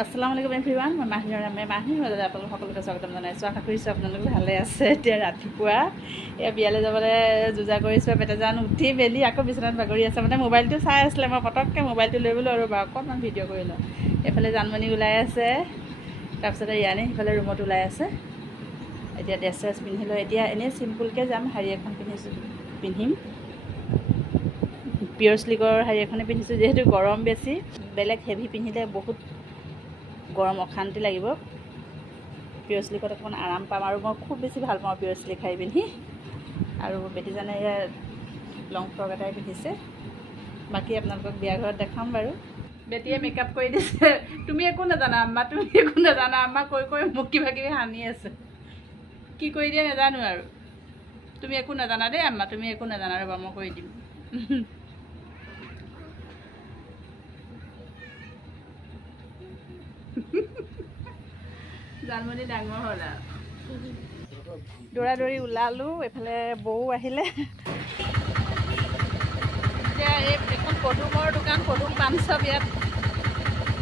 আসসালামু আলাইকুম এভৰিৱান, মই মাহিৰ ৰামে মাহিৰ মাজতে আপোনালোক সকলোকে স্বাগতম জনাইছোঁ। আশা কৰিছোঁ আপোনালোক ভালে আছে। এতিয়া ৰাতিপুৱা এয়া বিয়ালৈ যাবলৈ যোজা কৰিছোঁ। বেটাজান উঠি মেলি আকৌ বিচনাত বাগৰি আছে, মানে মোবাইলটো চাই আছিলে। মই পটককৈ মোবাইলটো লৈ বোলো আৰু বাৰু অকণমান ভিডিঅ' কৰি লওঁ। এইফালে জানমণি ওলাই আছে, তাৰপিছতে ইয়ানি সিফালে ৰুমত ওলাই আছে। এতিয়া ড্ৰেছ চেছ পিন্ধিলোঁ। এতিয়া এনেই চিম্পুলকৈ যাম, শাৰী এখন পিন্ধিম। পিয়ৰ শ্লিকৰ শাৰী এখনে পিন্ধিছোঁ, যিহেতু গৰম বেছি। বেলেগ হেভি পিন্ধিলে বহুত গৰম অশান্তি লাগিব। পিয়ৰ শ্লিকত অকণমান আৰাম পাম, আৰু মই খুব বেছি ভাল পাওঁ পিয়ৰ শ্লিক শাৰী পিন্ধি। আৰু বেটিজানে লং ফ্ৰক এটাই পিন্ধিছে। বাকী আপোনালোকক বিয়া ঘৰত দেখাম বাৰু। বেটিয়ে মেকআপ কৰি দিছে। তুমি একো নাজানা আম্মা, তুমি একো নাজানা আম্মা কৈ কৈ মোক কিবা কিবি সানি আছে। কি কৰি দিয়ে নাজানো আৰু। তুমি একো নাজানা দেই আম্মা, তুমি একো নাজানা, ৰ'বা মই কৰি দিম। জানমণি ডাঙৰ হ'ল আৰু দৌৰা দৌৰি ওলালোঁ। এইফালে বৌ আহিলে। এতিয়া এখন পদুমৰ দোকান, পদুম পাণ চব। ইয়াত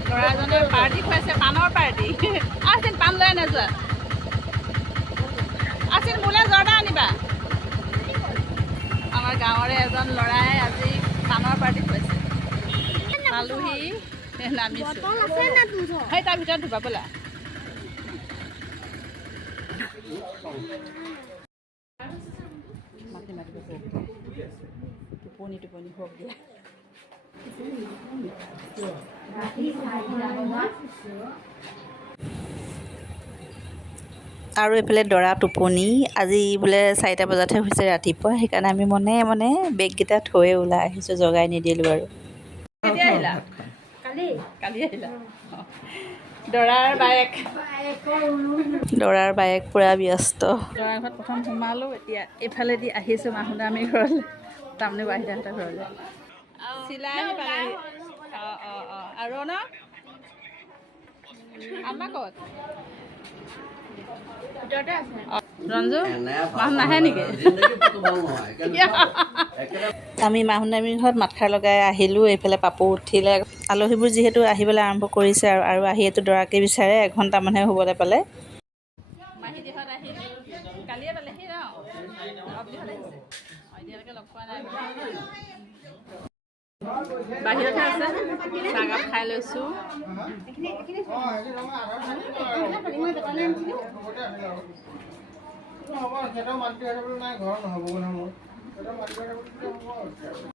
ল'ৰাজনে পাৰ্টি খুৱাইছে, পাণৰ পাৰ্টি। আছিল পাণ লৈ নাযোৱা, আছিল মোলৈ জৰ্দা আনিবা। আমাৰ গাঁৱৰে এজন ল'ৰাই আজি পাণৰ পাৰ্টি খুৱাইছে। পালোহি, নামিছোঁ। সেই তাৰ ভিতৰত ধুবা ব'লা। মাতি মাতিব টোপনি টোপনি হওক দিয়া। আৰু এইফালে দৰা টোপনি। আজি বোলে 4টা বজাতহে হৈছে ৰাতিপুৱা, সেইকাৰণে আমি মনে মনে বেগকেইটা থৈ ওলাই আহিছোঁ, জগাই নিদিলোঁ বাৰু। কেতিয়া আহিলা? কালি আহিলা। দৰাৰ বায়েক পূৰা ব্যস্ত। দৰাৰ ঘৰত প্ৰথম সোমালোঁ, এতিয়া এইফালেদি আহিছোঁ মাহুদামী ঘৰলৈ, তাৰমানে ৱাহিদাহঁতৰ ঘৰলৈ। চিলাই আহি পালেহি। আৰু ন আম্মা ক'ত? ৰঞ্জু মাহুন নাহে নেকি? আমি মাহুদামীৰ ঘৰত মাতষাৰ লগাই আহিলোঁ। এইফালে পাপু উঠিলে। আলহীবোৰ যিহেতু আহিবলৈ আৰম্ভ কৰিছে আৰু আহিয়েতো দৰাকে বিচাৰে, এঘণ্টামানহে শুবলৈ পালে। মাহীদেউহঁত আহিলোঁ, কালিয়ে পালেহি ন? এতিয়ালৈকে লগ পোৱা নাই। বাহিৰতহে আছে, চাহকাপ খাই লৈছোঁ।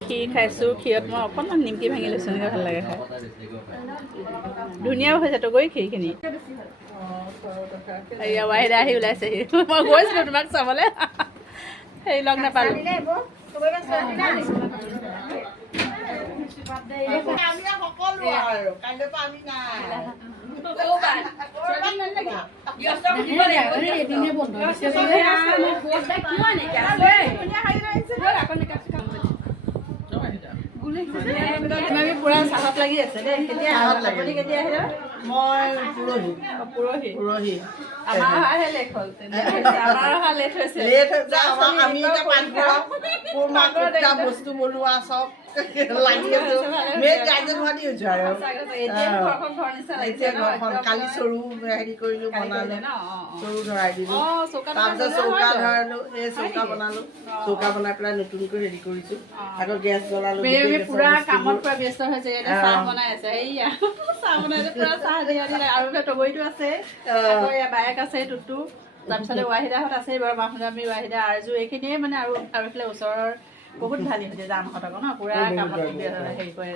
ক্ষীৰ খাইছোঁ। ক্ষীৰত মই অকণমান নিমকি ভাঙি লৈছোঁ, এনেকৈ ভাল লাগে খাই। ধুনীয়াও হৈছে তগৈ ক্ষীৰখিনি। এয়া ৱাহিদা আহি ওলাইছেহি। মই গৈছিলোঁ তোমাক চাবলৈ, হেৰি লগ নাপালোঁ। পুৰা চাহত লাগি আছে দেই। কেতিয়া আহিলা? মই পৰহি। আমাৰ অহাহে লেট হ'ল। আমাৰ অহা লেট হৈছে। বস্তু বনোৱা চব লাগি আছো। কালি চৰু হেৰি কৰিলো, বনালো, চৰু ধৰাই দিলো, তাৰপিছত চৌকা ধৰালো, সেই চৌকা বনালো, চৌকা বনাই পেলাই নতুনকৈ হেৰি কৰিছো। আকৌ গেছ জ্বলালো। পুৰা কামত পুৰা ব্যস্ত হৈছে। চাহ বনাই আছে, এইয়া চাহ বনাইছে, পুৰা চাহ দিয়া দিলে। আৰু তগৰীটো আছে, আকৌ এয়া বায়েক আছে, টুটু, তাৰপিছতে ৱাহিদাহঁত আছেই বাৰু। মাহুদামী, ৱাহিদা, আৰজু, এইখিনিয়ে মানে। আৰু এইফালে ওচৰৰ বহুত ভালি হৈছে যামহঁতক ন, পুৰা কামত হেৰি কৰে।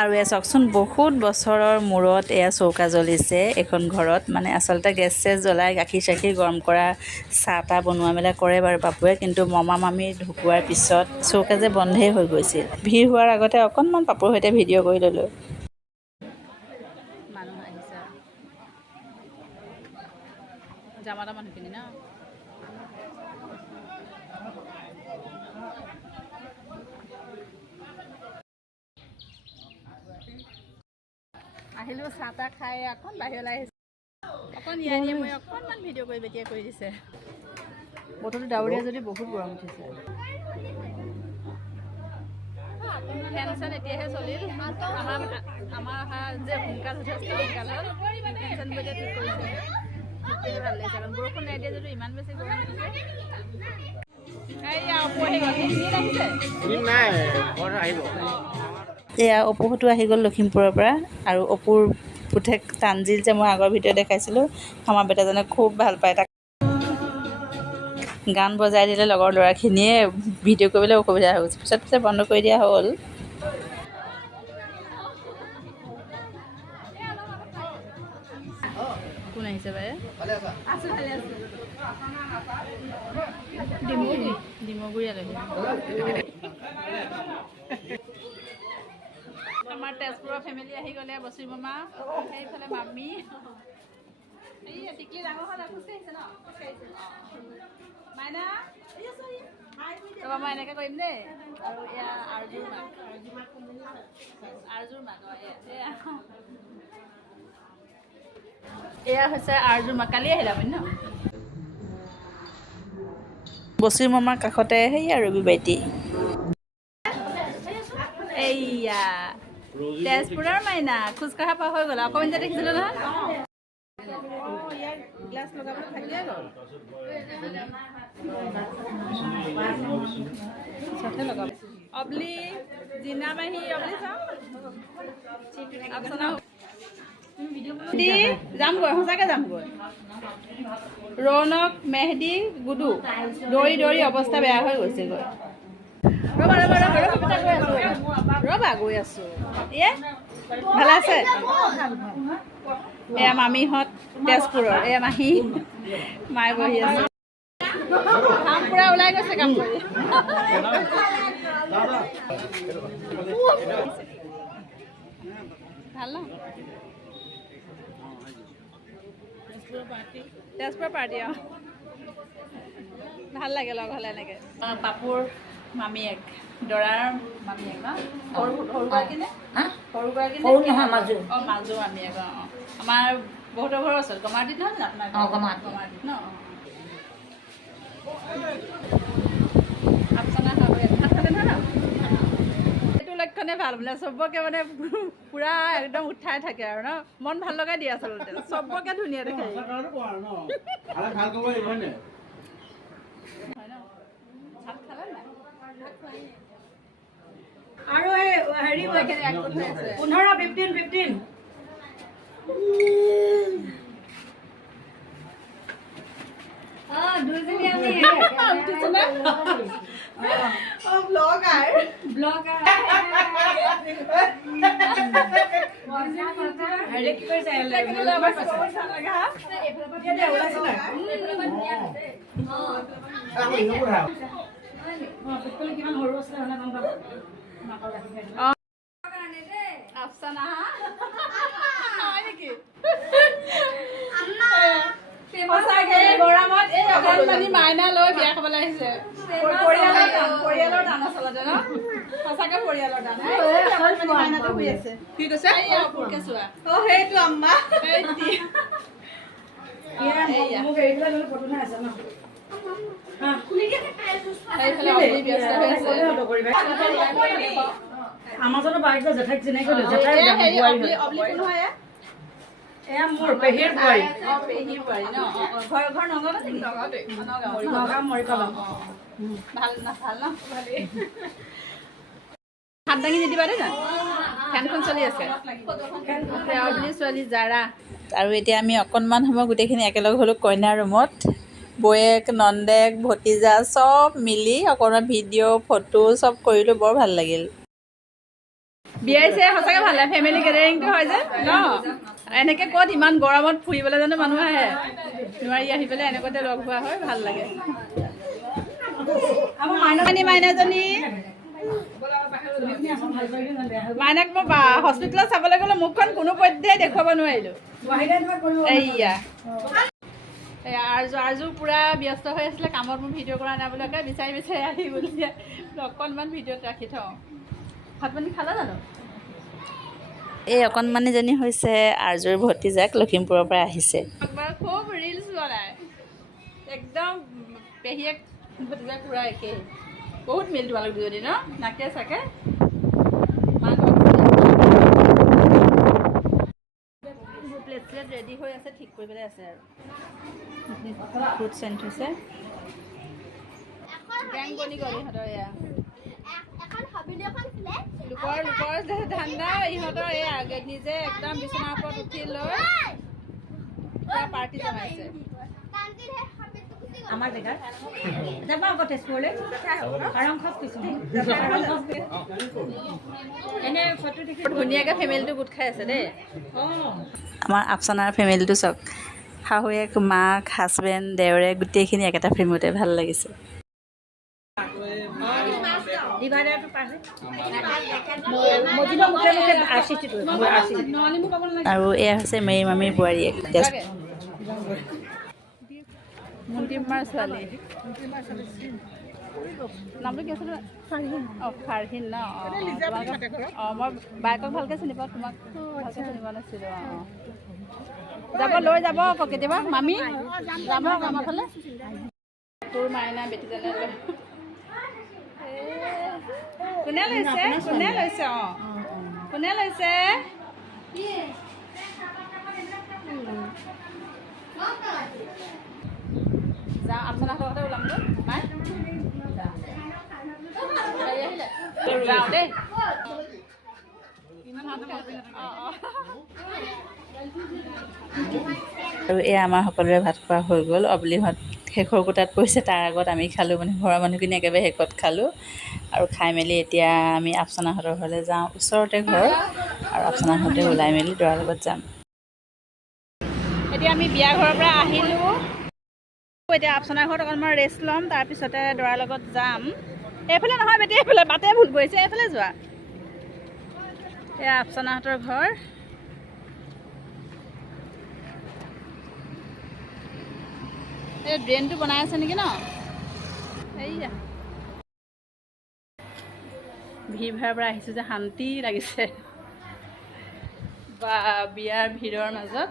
আৰু এয়া চাওকচোন, বহুত বছৰৰ মূৰত এয়া চৌকা জ্বলিছে এইখন ঘৰত। মানে আচলতে গেছ চেছ জ্বলাই গাখীৰ চাখীৰ গৰম কৰা, চাহ তাহ বনোৱা মেলা কৰে বাৰু পাপুৱে। কিন্তু মামা মামী ঢুকোৱাৰ পিছত চৌকা যে বন্ধেই হৈ গৈছিল। ভিৰ হোৱাৰ আগতে অকণমান পাপুৰ সৈতে ভিডিঅ' কৰি ল'লোঁ। মানুহ আহিছে, জামাতা মানুহখিনি ন। আহিলোঁ, চাহ তাহ খাই অকণ বাহিৰলৈ আহিছোঁ। অকণ ইয়াত মই অকণমান ভিডিঅ' কৰি বেটিয়ে কৰি দিছে। বতৰটো ডাৱৰীয়া যদি বহুত গৰম উঠিছে। ফেন চেন এতিয়াহে চলিল আমাৰ অহা যে সোনকাল যথেষ্ট সোনকাল হ'ল ফেন চেনবোৰ এতিয়া ঠিক কৰিছে তেতিয়াহে ভাল লাগিছে কাৰণ বৰষুণ নাই দিয়া যদিও ইমান বেছি গৰম হৈছে এয়া অপুহঁতো আহি গ'ল লখিমপুৰৰ পৰা আৰু অপুৰ পুতেক তানজিল যে মই আগৰ ভিডিঅ' দেখাইছিলোঁ আমাৰ বেটাজনে খুব ভাল পায় তাক গান বজাই দিলে লগৰ ল'ৰাখিনিয়ে ভিডিঅ' কৰিবলৈ অসুবিধা হৈ গৈছে পিছত বন্ধ কৰি দিয়া হ'ল কোন আহিছে বাই ডিমগুৰি আলহী আমাৰ তেজপুৰৰ ফেমিলি আহি গ'লে বছৰি মামা সেইফালে মামী এই টিকলি ডাঙৰ হ'ল খোজকাঢ়ি আহিছে ন মাইনা তাৰপৰা মই এনেকৈ কৰিম দেই আৰু এয়া আৰজুৰ মাক এয়া হৈছে আৰজুৰ মাক কালি আহিলা আপুনি ন বছৰি মামাৰ কাষতে সেই আৰু ৰবি এইয়া তেজপুৰৰ মাইনা খোজকঢ়া পাৰ হৈ গ'ল অকণমান যে দেখিছিলোঁ নহয় গ্লাছ লগাবলৈ থাকিলে গ'ল অবলি জিনা মাহী অবলি চাওঁ যামগৈ সঁচাকৈ যামগৈ ৰৌনক মেহদি গুডু দৌৰি দৌৰি অৱস্থা বেয়া হৈ গৈছেগৈ ৰ'বা গৈ আছোঁ ভালে আছে এয়া মামীহঁত তেজপুৰৰ এয়া মাহী মায়ে বহি আছে কাম পুৰা ওলাই গৈছে কাম কৰি ভাল ন তেজপুৰৰ পাৰ্টি ভাল লাগে লগ হ'লে এনেকৈ পাপুৰ মামীয়েক দৰাৰ মামীয়েক ন সৰুগৰাকী নে সৰুগৰাকী মাজু মামীয়েক আমাৰ বহুতৰ ঘৰৰ ওচৰত গমাৰটিত নহয় জানো আপোনাৰ গমাৰটিত ন আপোনাৰ ভাত খালে নহয় ন এইটো লক্ষণে ভাল বোলে চবকে মানে পুৰা একদম উঠাই থাকে আৰু ন মন ভাল লগাই দিয়ে আচলতে চবকে ধুনীয়া দেখে আৰু এই হেৰি 15-15 কিমান সৰু আছিলে আফসানা নেকি গৰমত এই অকণমানি মাইনা লৈ বিয়া খাবলৈ আহিছে পৰিয়ালৰ দান আচলতে ন সঁচাকে পৰিয়ালৰ দান মাইনাটো শুই আছে কি কৈছে চোৱা সেইটো আম্মা আমাজনো বাইক জেঠাইক চিনাই কৰিলো এয়া মোৰ পেহীৰ বোৱাৰী ঘৰ নগাঁও মৰিকলম ভাল ন ভালেই হাত দাঙি নিদিবা দেই না ফেনখন চলি আছে ছোৱালী জাৰা আৰু এতিয়া আমি অকণমান সময় গোটেইখিনি একেলগ হ'লোঁ কইনাৰ ৰুমত বৌয়েক নন্দেক ভতিজা চব মিলি অকণমান ভিডিঅ' ফটো চব কৰিলোঁ বৰ ভাল লাগিল বিয়াই চিয়াই সঁচাকৈ ভাল লাগে ফেমিলি গেডাৰিংটো হয় যে ন এনেকৈ ক'ত ইমান গৰমত ফুৰিবলৈ জানো মানুহ আহে নোৱাৰি আহি পেলাই এনেকুৱাতে লগ হোৱা হয় ভাল লাগে মাইনাজনী মাইনাক মই হস্পিটেলত চাবলৈ গ'লে মুখখন কোনো পধ্যেই দেখুৱাব নোৱাৰিলোঁ এইয়া আৰজু পুৰা ব্যস্ত হৈ আছিলে কামত মোৰ ভিডিঅ' কৰা নাই বুলি বিচাৰি বিচাৰি আহি বুলি অকণমান ভিডিঅ'ত ৰাখি থওঁ ভাত পানী খালা জানো এই অকণমানিজনী হৈছে আৰজুৰ ভতিজাক লখিমপুৰৰ পৰা আহিছে খুব ৰিলচ বনাই একদম পেহীয়েক ভতিজাক পুৰা একেই বহুত মিল তোমালোক দুজনী ন নাকে চাকে ৰেডি হৈ আছে, ঠিক কৰিবলৈ আছে আৰু ফুড চেণ্ট হৈছে গেং বনি গ'ল ইহঁতৰ এয়া লোকৰ ধান্দা ইহঁতৰ এয়া নিজে একদম বিচনাৰ ওপৰত উঠি লৈ পুৰা পাৰ্টি জমাইছে আমাৰ জেগাত যাবা আকৌ তেজপুৰলৈ এনে ফটো দেখি ধুনীয়াকৈ ফেমিলিটো গোট খাই আছে দেই আমাৰ আফচানাৰ ফেমিলিটো চাওক শাহুৱেক মাক হাজবেণ্ড দেওৰে গোটেইখিনি একেটা ফ্ৰেমতে ভাল লাগিছে ডিভাইডাৰটো পাৰ আৰু এয়া হৈছে মেৰী মামীৰ বোৱাৰীয়েক মুন্তিমাৰ ছোৱালী নামটো কি আছিলে অঁ ফাৰহিন ন অঁ মই বাইকক ভালকৈ চিনি পাওঁ তোমাক ভালকৈ চিনি পোৱা নাছিলোঁ অঁ যাব লৈ যাব আকৌ কেতিয়াবা মামী যাব আকৌ আমাৰ ফালে তোৰ মাইনা বেটীজনে লৈ কোনে লৈছে অঁ কোনে লৈছে যাওঁ আপোনাৰ ঘৰতে ওলাম ন মাই যাওঁ দেই আৰু এয়া আমাৰ সকলোৰে ভাত খোৱা হৈ গ'ল অবলিহঁত শেষৰ কোটাত পৰিছে তাৰ আগত আমি খালোঁ মানে ঘৰৰ মানুহখিনি একেবাৰে শেষত খালোঁ আৰু খাই মেলি এতিয়া আমি আফচানাহঁতৰ ঘৰলৈ যাওঁ ওচৰতে ঘৰ আৰু আফচানাহঁতে ওলাই মেলি দৰাৰ লগত যাম এতিয়া আমি বিয়া ঘৰৰ পৰা আহিলোঁ এতিয়া আফচানাৰ ঘৰত অকণমান ৰেষ্ট ল'ম তাৰপিছতে দৰাৰ লগত যাম এইফালে নহয় বেটি এইফালে বাটে ভুল কৰিছে এইফালে যোৱা এয়া আফচানাহঁতৰ ঘৰ এই ড্ৰেইনটো বনাই আছে নেকি ন এইয়া ভিৰ ভাড়াৰ পৰা আহিছোঁ যে শান্তি লাগিছে বা বিয়াৰ ভিৰৰ মাজত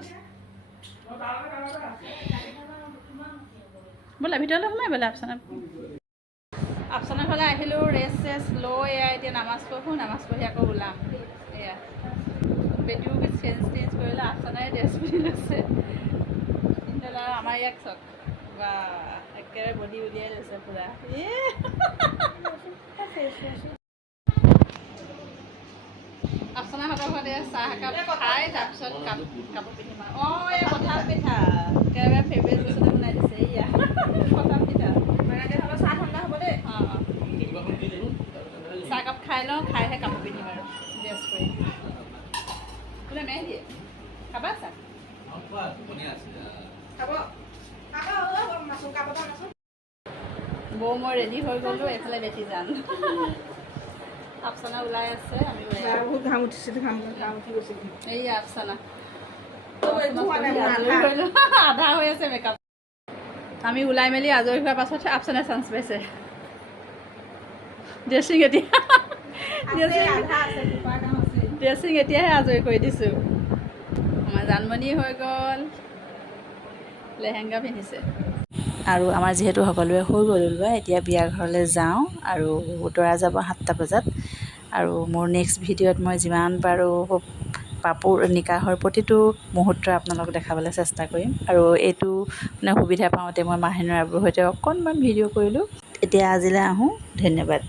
বোলে ভিতৰলৈ সোমাই বোলে আফচানাৰ ফালে আহিলোঁ ৰেষ্ট চেষ্ট লৈ এয়া এতিয়া নামাজ পঢ়ি আকৌ ওলাম এয়া বেটিও চেঞ্জ কৰিলে আফচানাৰে ড্ৰেছ পিন্ধি লৈছে আমাৰ ইয়াক চাওক বা একেবাৰে বডি উলিয়াই লৈছে পূৰা আফচানাহঁতৰ ঘৰতে চাহ একাপ খাই তাৰপিছত কাপোৰ পিন্ধিম আৰু অঁ এই কঁঠাল পিঠা একেবাৰে ফেভৰেট বস্তুটো বনাই দিছে এয়া কঁঠাল পিঠা চাহ ঠাণ্ডা হ'ব দেই অঁ অঁ চাহকাপ খাই লওঁ খাইহে কাপোৰ পিন্ধিম আৰু ড্ৰেছ কৰি কোনে মেহেদি খাবা চাহ বৌ মই ৰেডি হৈ গ'লোঁ এইফালে বেটি যাম আফচানা ওলাই আছে আমি বহুত ঘাম উঠিছে ঘাম উঠি গৈছে এই আফচানা আধা হৈ আছে মেকআপ আমি ওলাই মেলি আজৰি হোৱাৰ পাছত আফচানাই চান্স পাইছে ড্ৰেছিং এতিয়াহে আজৰি কৰি দিছোঁ আমাৰ জানমণি হৈ গ'ল লেহেংগা পিন্ধিছে আৰু আমাৰ যিহেতু সকলোৱে হৈ গ'ল ওলোৱা এতিয়া বিয়া ঘৰলৈ যাওঁ আৰু দৰা যাব 7টা বজাত আৰু মোৰ নেক্সট ভিডিঅ'ত মই যিমান পাৰোঁ পাপুৰ নিকাহৰ প্ৰতিটো মুহূৰ্ত আপোনালোকক দেখাবলৈ চেষ্টা কৰিম আৰু এইটো মানে সুবিধা পাওঁতে মই মাহিনুৰ আবুৰ সৈতে অকণমান ভিডিঅ' কৰিলোঁ এতিয়া আজিলৈ আহোঁ ধন্যবাদ